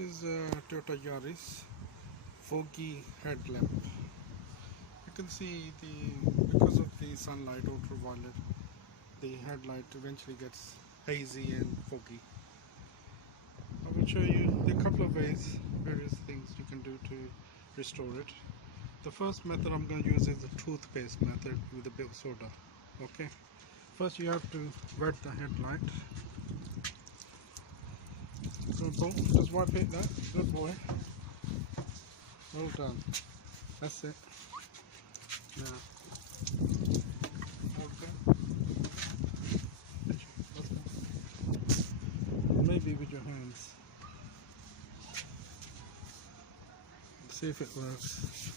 is a Toyota Yaris foggy headlamp. You can see because of the sunlight, ultraviolet, the headlight eventually gets hazy and foggy. I will show you a couple of ways, various things you can do to restore it. The first method I'm going to use is the toothpaste method with a bit of soda. Okay, first you have to wet the headlight. Good boy, just wipe it there. Good boy. Well done. That's it. Now, okay. Maybe with your hands. See if it works.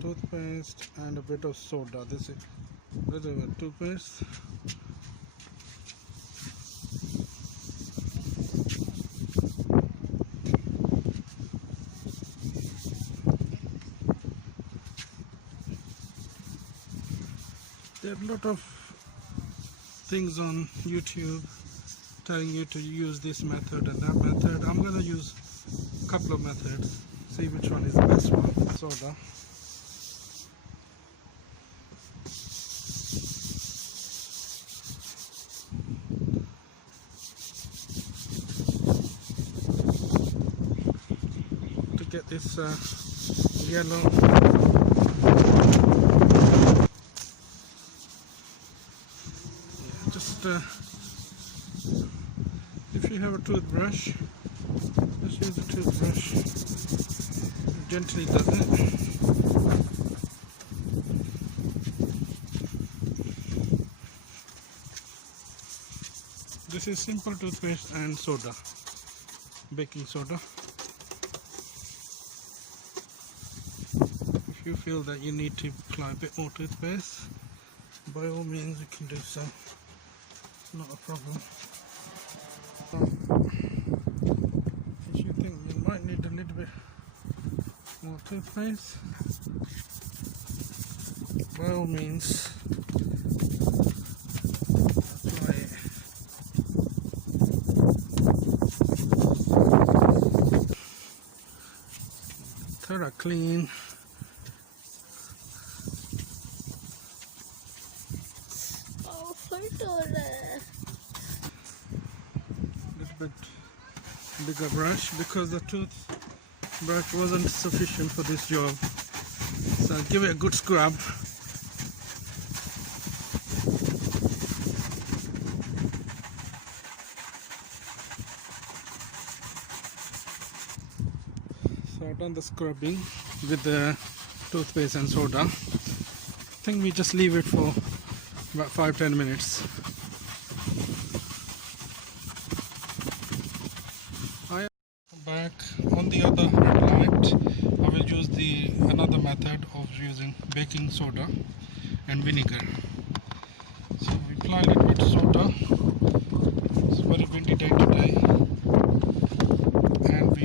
Toothpaste and a bit of soda. This is a bit of a toothpaste. There are a lot of things on YouTube telling you to use this method and that method. I'm going to use a couple of methods, see which one is the best one. Soda. To get this yellow if you have a toothbrush, just use the toothbrush, gently does it. This is simple toothpaste and soda, baking soda. If you feel that you need to apply a bit more toothpaste, by all means you can do so. Not a problem. If you think you might need a little bit more toothpaste, by all means apply it. Thorough clean. Little bit bigger brush because the toothbrush wasn't sufficient for this job. So give it a good scrub. So I've done the scrubbing with the toothpaste and soda. I think we just leave it for about 5-10 minutes. I am back on the other headlight. I will use another method of using baking soda and vinegar. So we apply a little bit of soda. It's a very windy day today, and we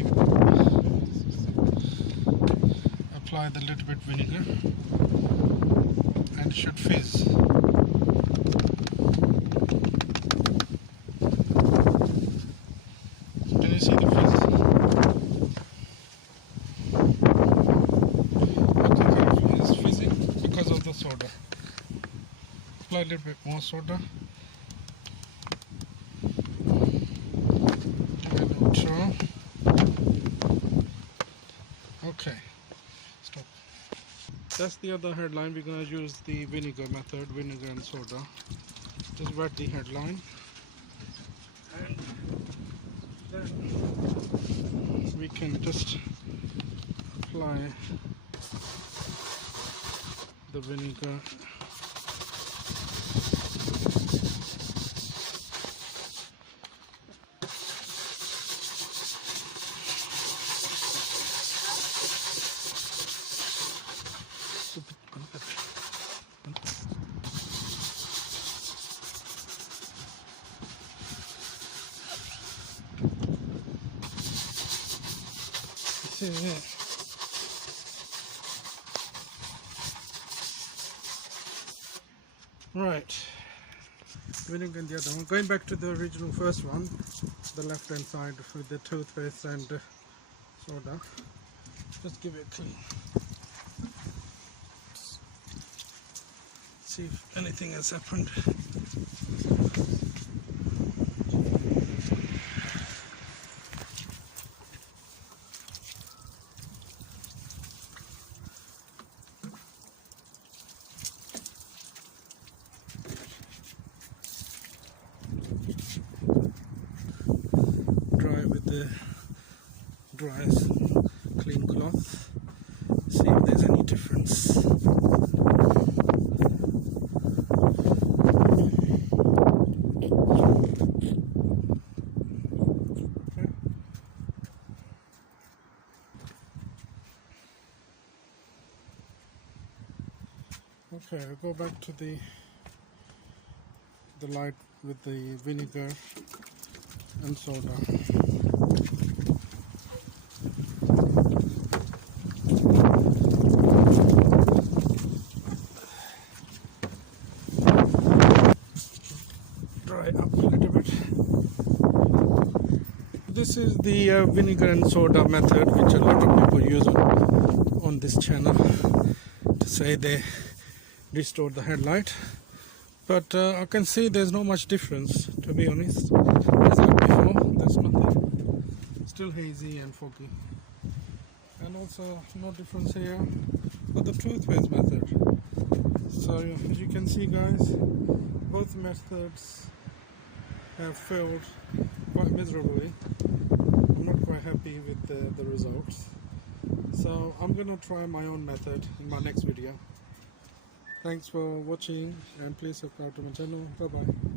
apply the little bit vinegar, and it should fizz. Can you see the fizz? Okay, it's fizzing because of the soda. Apply a little bit more soda. Give it a little throw. Okay, stop. That's the other headline. We're going to use the vinegar method, vinegar and soda. Just wet the headline, and then we can just apply the vinegar. Right. vinegar and the other one. Going back to the original first one, the left hand side with the toothpaste and soda. Just give it a clean. See if anything has happened. Dry with the dry clean cloth. See if there's any difference. Okay, I'll go back to the light with the vinegar and soda. Dry up a little bit. This is the vinegar and soda method, which a lot of people use on this channel to say they restored the headlight, but I can see there's not much difference, to be honest. As like before, there's nothing, still hazy and foggy, and also no difference here for the toothpaste method. So as you can see guys, both methods have failed quite miserably. I'm not quite happy with the results, so I'm gonna try my own method in my next video. Thanks for watching, and please subscribe to my channel. Bye bye.